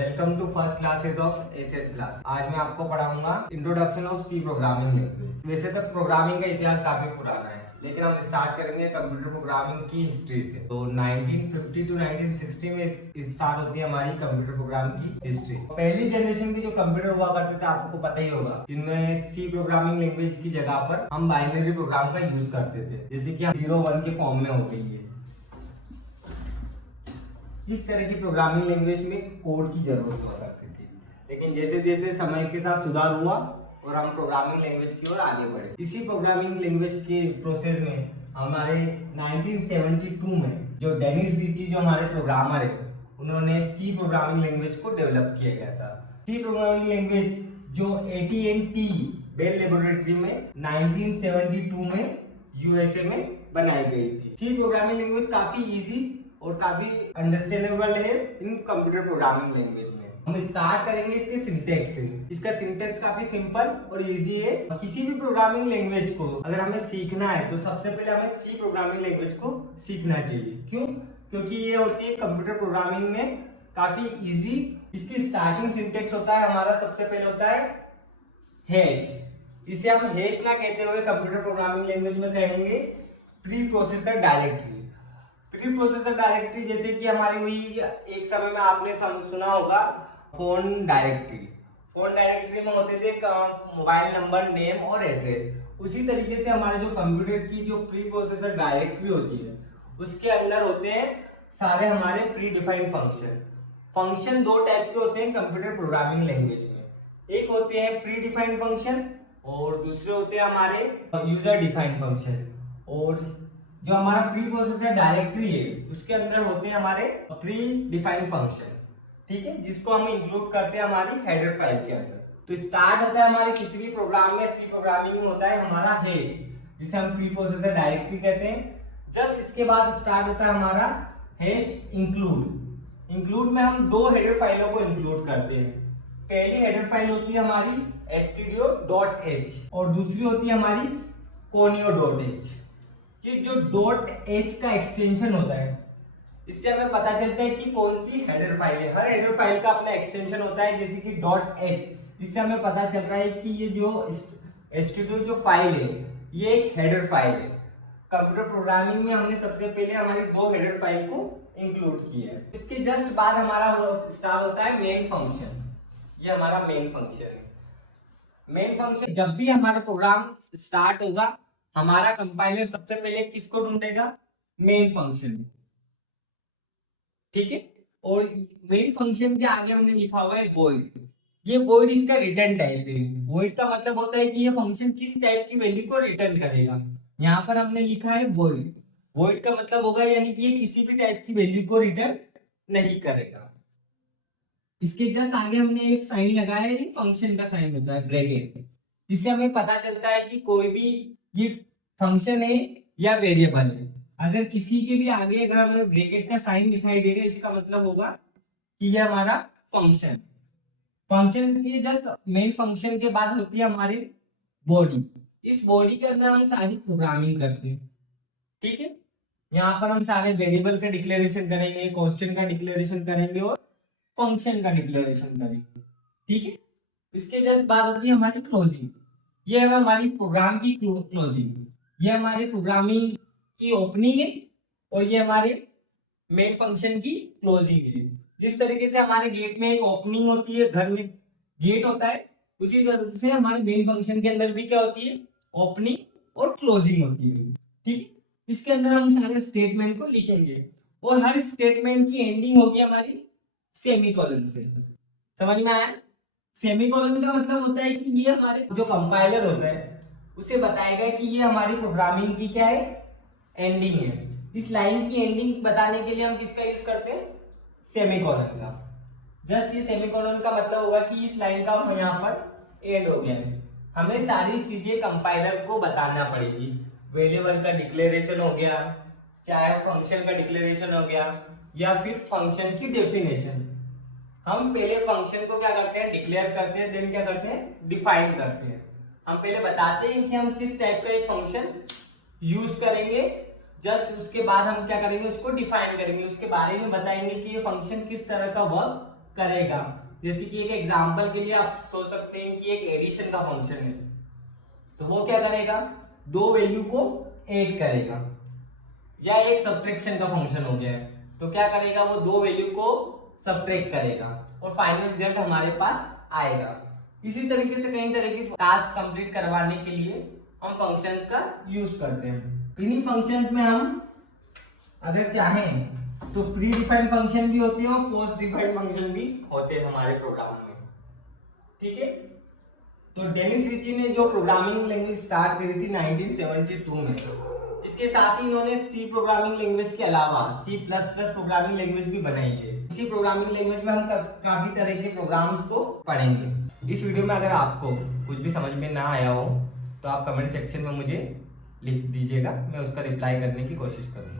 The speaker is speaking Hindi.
Welcome to first classes of SS class. आज मैं आपको पढ़ाऊंगा introduction of C programming language. वैसे तो प्रोग्रामिंग का इतिहास काफी पुराना है, लेकिन हम स्टार्ट करेंगे कंप्यूटर प्रोग्रामिंग की हिस्ट्री से। तो 1950 टू 1960 में स्टार्ट होती है हमारी कंप्यूटर प्रोग्रामिंग की हिस्ट्री। पहली जनरेशन के जो कंप्यूटर हुआ करते थे आपको पता ही होगा, जिनमें सी प्रोग्रामिंग लैंग्वेज की जगह पर हम बाइनरी प्रोग्राम का यूज करते थे, जैसे कि 0-1 के फॉर्म में हो गई है। इस तरह की प्रोग्रामिंग लैंग्वेज में कोड की जरूरत हुआ करती थी, लेकिन जैसे जैसे समय के साथ सुधार हुआ और हम प्रोग्रामिंग लैंग्वेज की ओर आगे बढ़े। इसी प्रोग्रामिंग लैंग्वेज के प्रोसेस में हमारे 1972 में जो डेनिस रीची जो हमारे प्रोग्रामर है, उन्होंने सी प्रोग्रामिंग लैंग्वेज को डेवलप किया गया था। सी प्रोग्रामिंग लैंग्वेज जो AT&T बेल लेबोरेटरी में 1972 में यूएसए में बनाई गई थी। सी प्रोग्रामिंग लैंग्वेज काफी इजी और काफी अंडरस्टैंडेबल है इन कंप्यूटर प्रोग्रामिंग लैंग्वेज में। हम स्टार्ट करेंगे इसके सिंटेक्स से। इसका सिंटेक्स काफी सिंपल और इजी है। किसी भी प्रोग्रामिंग लैंग्वेज को अगर हमें सीखना है तो सबसे पहले हमें सी प्रोग्रामिंग लैंग्वेज को सीखना चाहिए। क्यों? क्योंकि ये होती है कंप्यूटर प्रोग्रामिंग में काफी इजी। इसकी स्टार्टिंग सिंटेक्स होता है हमारा, सबसे पहले होता है हैश। इसे हम हैश ना कहते हुए कंप्यूटर प्रोग्रामिंग लैंग्वेज में कहेंगे pre processor directory. Pre processor directory जैसे कि हमारी हुई एक समय में आपने सुना होगा फोन डायरेक्टरी। फोन डायरेक्टरी में होते थे मोबाइल नंबर, नेम और एड्रेस। उसी तरीके से हमारे जो कंप्यूटर की जो प्री प्रोसेसर डायरेक्टरी होती है, उसके अंदर होते हैं सारे हमारे प्री डिफाइंड फंक्शन। फंक्शन दो टाइप के होते हैं कंप्यूटर प्रोग्रामिंग लैंग्वेज में। एक होते हैं प्री डिफाइंड फंक्शन और दूसरे होते हैं हमारे यूजर डिफाइंड फंक्शन। और जो हमारा प्री प्रोसेसर डायरेक्टरी है उसके अंदर होते हैं हमारे प्री डिफाइंड फंक्शन, ठीक है, जिसको हम इंक्लूड करते हैं हमारी हेडर फाइल के अंदर। तो स्टार्ट होता है हमारे किसी भी प्रोग्राम में, सी प्रोग्रामिंग में होता है हमारा हैश, जिसे हम प्री प्रोसेसर डायरेक्टरी कहते हैं। जस्ट इसके बाद स्टार्ट होता है हमारा हैश इंक्लूड। इंक्लूड में हम दो हेडर फाइलों को इंक्लूड करते हैं। पहली हेडर फाइल होती है हमारी stdio.h और दूसरी होती है हमारी conio.h। ये जो .h का एक्सटेंशन होता है, इससे हमें पता चलता है कि कौन सी हेडर फाइल है। हर हेडर फाइल का अपना एक्सटेंशन होता है, जैसे कि .h। इससे हमें पता चल रहा है कि ये जो स्टूडियो जो फाइल है ये एक हेडर फाइल है। कंप्यूटर प्रोग्रामिंग में हमने सबसे पहले हमारी दो हेडर फाइल को इंक्लूड किया है। इसके जस्ट बाद हमारा स्टार्ट होता है मेन फंक्शन। ये हमारा मेन फंक्शन है। मेन फंक्शन जब भी हमारा प्रोग्राम स्टार्ट होगा, हमारा कंपाइलर सबसे पहले किसको ढूंढेगा? मेन फंक्शन, ठीक है। और मेन फंक्शन के आगे हमने लिखा हुआ है वॉइड। ये वॉइड इसका रिटर्न टाइप है। वॉइड का मतलब होता है कि ये फंक्शन किस टाइप की वैल्यू को रिटर्न करेगा। यहाँ पर हमने लिखा है वॉइड। वॉइड का मतलब होगा यानी कि ये किसी भी टाइप की वैल्यू को रिटर्न नहीं करेगा। इसके जस्ट आगे हमने एक साइन लगाया है, फंक्शन का साइन होता है ब्रैकेट। इससे हमें पता चलता है कि कोई भी ये फंक्शन है या वेरिएबल है। अगर किसी के भी आगे अगर हमें ब्रैकेट का साइन दिखाई दे रहा है, इसका मतलब होगा कि ये हमारा फंक्शन। फंक्शन के जस्ट मेन फंक्शन के बाद होती है हमारी बॉडी। इस बॉडी के अंदर हम सारी प्रोग्रामिंग करते हैं, ठीक है। यहाँ पर हम सारे वेरिएबल का डिक्लेरेशन करेंगे, कांस्टेंट का डिक्लेरेशन करेंगे और फंक्शन का डिक्लेरेशन करेंगे, ठीक है। इसके जस्ट बाद होती है हमारी क्लोजिंग। ये है हमारी प्रोग्राम की क्लोजिंग। ये हमारे प्रोग्रामिंग की ओपनिंग है और ये हमारे मेन फंक्शन की क्लोजिंग है। जिस तरीके से हमारे गेट में एक ओपनिंग होती है, घर में गेट होता है, उसी तरह से हमारे मेन फंक्शन के अंदर भी क्या होती है? ओपनिंग और क्लोजिंग होती है, ठीक। इसके अंदर हम सारे स्टेटमेंट को लिखेंगे और हर स्टेटमेंट की एंडिंग होगी हमारी सेमीकोलन से। समझ में आया? सेमीकोलन का मतलब होता है कि ये हमारे जो कंपाइलर होता है उसे बताएगा कि ये हमारी प्रोग्रामिंग की क्या है? एंडिंग है। इस लाइन की एंडिंग बताने के लिए हम किसका यूज करते हैं? सेमीकोलन का। जस्ट ये सेमीकोलन का मतलब होगा कि इस लाइन का यहाँ पर एंड हो गया है। हमें सारी चीजें कंपाइलर को बताना पड़ेगी। वेरिएबल का डिक्लेरेशन हो गया, चाहे फंक्शन का डिक्लेरेशन हो गया, या फिर फंक्शन की डेफिनेशन। हम पहले फंक्शन को क्या करते हैं? डिक्लेयर करते हैं, देन क्या करते हैं? डिफाइन करते हैं। हम पहले बताते हैं कि हम किस टाइप का एक फंक्शन यूज करेंगे, जस्ट उसके बाद हम क्या करेंगे? उसको डिफाइन करेंगे, उसके बारे में बताएंगे कि ये फंक्शन किस तरह का वर्क करेगा। जैसे कि एक एग्जांपल के लिए आप सोच सकते हैं कि एक एडिशन का फंक्शन है, तो वो क्या करेगा, दो वैल्यू को ऐड करेगा। या एक सब्ट्रैक्शन का फंक्शन हो गया है, तो क्या करेगा, वो दो वैल्यू को सब्ट्रैक्ट करेगा और फाइनल रिजल्ट हमारे पास आएगा। इसी तरीके से कई तरह की टास्क कंप्लीट करवाने के लिए हम फंक्शंस का यूज करते हैं। इन्हीं फंक्शंस में हम अगर चाहें तो प्री डिफाइंड फंक्शन भी होते हैं और पोस्ट डिफाइंड फंक्शन भी होते हैं हमारे प्रोग्राम में। ठीक है, तो डेनिस रिची ने जो प्रोग्रामिंग लैंग्वेज स्टार्ट करी थी 1972 में, इसके साथ ही इन्होंने सी प्रोग्रामिंग लैंग्वेज के अलावा C++ प्रोग्रामिंग लैंग्वेज भी बनाई है। इसी प्रोग्रामिंग लैंग्वेज में हम काफी तरह के प्रोग्राम्स को पढ़ेंगे। इस वीडियो में अगर आपको कुछ भी समझ में ना आया हो तो आप कमेंट सेक्शन में मुझे लिख दीजिएगा, मैं उसका रिप्लाई करने की कोशिश करूंगा।